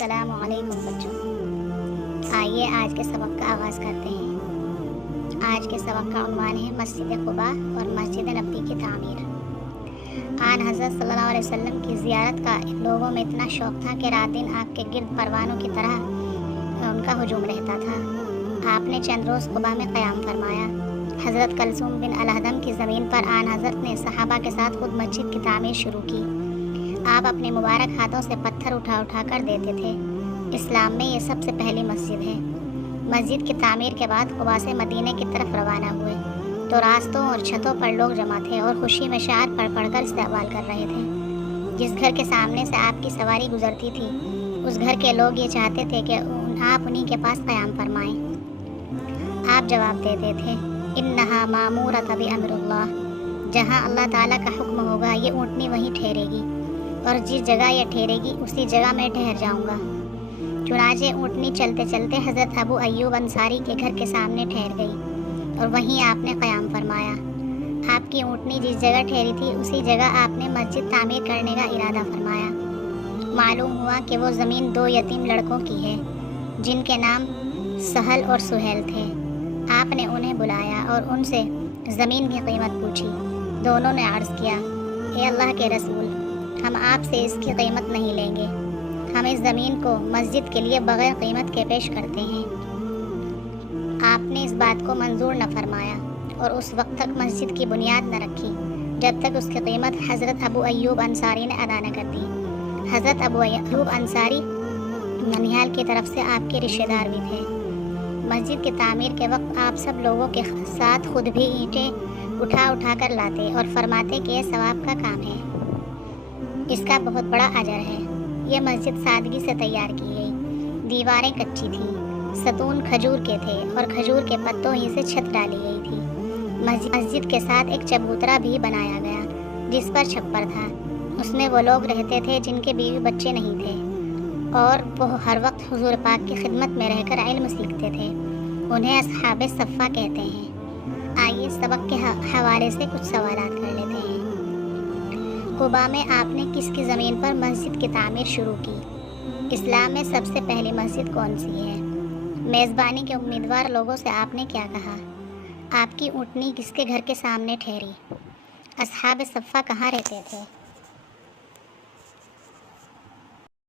अस्सलाम वालेकुम बच्चों। आइए आज के सबक का आगाज़ करते हैं। आज के सबक का उन्वान है मस्जिद कुबा और मस्जिद नबी की तामीर। आन हज़रत सल्लल्लाहु अलैहि वसल्लम की ज़ियारत का लोगों में इतना शौक़ था कि रात दिन आग के गिर्द परवानों की तरह उनका हुजूम रहता था। आपने चंद रोज़ कुबा में क़याम फरमाया। हज़रत कलसूम बिन अलहदम की ज़मीन पर आन हज़रत ने सहाबा के साथ खुद मस्जिद की तामीर शुरू की। आप अपने मुबारक हाथों से पत्थर उठा उठा कर देते थे। इस्लाम में ये सबसे पहली मस्जिद है। मस्जिद की तामीर के बाद कुबा से मदीने की तरफ रवाना हुए तो रास्तों और छतों पर लोग जमा थे और खुशी में शार पढ़ पढ़ कर इस्तक़बाल कर रहे थे। जिस घर के सामने से आपकी सवारी गुजरती थी उस घर के लोग ये चाहते थे कि आप उन्हीं के पास क़याम फरमाएं। आप जवाब देते थे, इन्नहा मामूरत बि अम्रिल्लाह, जहाँ अल्लाह ताला का हुक्म होगा ये ऊँटनी वहीं ठहरेगी और जिस जगह ये ठहरेगी उसी जगह मैं ठहर जाऊंगा। चुनाचे ऊँटनी चलते चलते हज़रत अबू अय्यूब अंसारी के घर के सामने ठहर गई और वहीं आपने क़याम फरमाया। आपकी ऊँटनी जिस जगह ठहरी थी उसी जगह आपने मस्जिद तामीर करने का इरादा फरमाया। मालूम हुआ कि वो ज़मीन दो यतीम लड़कों की है जिनके नाम सहल और सुहेल थे। आपने उन्हें बुलाया और उनसे ज़मीन की कीमत पूछी। दोनों ने अर्ज़ किया, ए अल्लाह के रसूल, हम आपसे इसकी कीमत नहीं लेंगे। हम इस ज़मीन को मस्जिद के लिए बग़ैर कीमत के पेश करते हैं। आपने इस बात को मंजूर न फरमाया और उस वक्त तक मस्जिद की बुनियाद न रखी जब तक उसकी कीमत हज़रत अबू अय्यूब अंसारी ने अदा न कर दी। हज़रत अबू अय्यूब अंसारी ननिहाल की तरफ से आपके रिश्तेदार भी थे। मस्जिद की तामीर के वक्त आप सब लोगों के साथ खुद भी ईंटें उठा उठा कर लाते और फरमाते कि यह सवाब का काम है, इसका बहुत बड़ा अजर है। यह मस्जिद सादगी से तैयार की गई। दीवारें कच्ची थीं, सतून खजूर के थे और खजूर के पत्तों ही से छत डाली गई थी। मस्जिद के साथ एक चबूतरा भी बनाया गया जिस पर छप्पर था। उसमें वो लोग रहते थे जिनके बीवी बच्चे नहीं थे और वो हर वक्त हुजूर पाक की खिदमत में रहकर इल्म सीखते थे। उन्हें अस्हाबे सफ़ा कहते हैं। आइए सबक के हवाले से कुछ सवालात कर लेते हैं। कुबा में आपने किसकी ज़मीन पर मस्जिद की तामीर शुरू की? इस्लाम में सबसे पहली मस्जिद कौन सी है? मेज़बानी के उम्मीदवार लोगों से आपने क्या कहा? आपकी ऊँटनी किसके घर के सामने ठहरी? अस्हाब सफ़ा कहाँ रहते थे?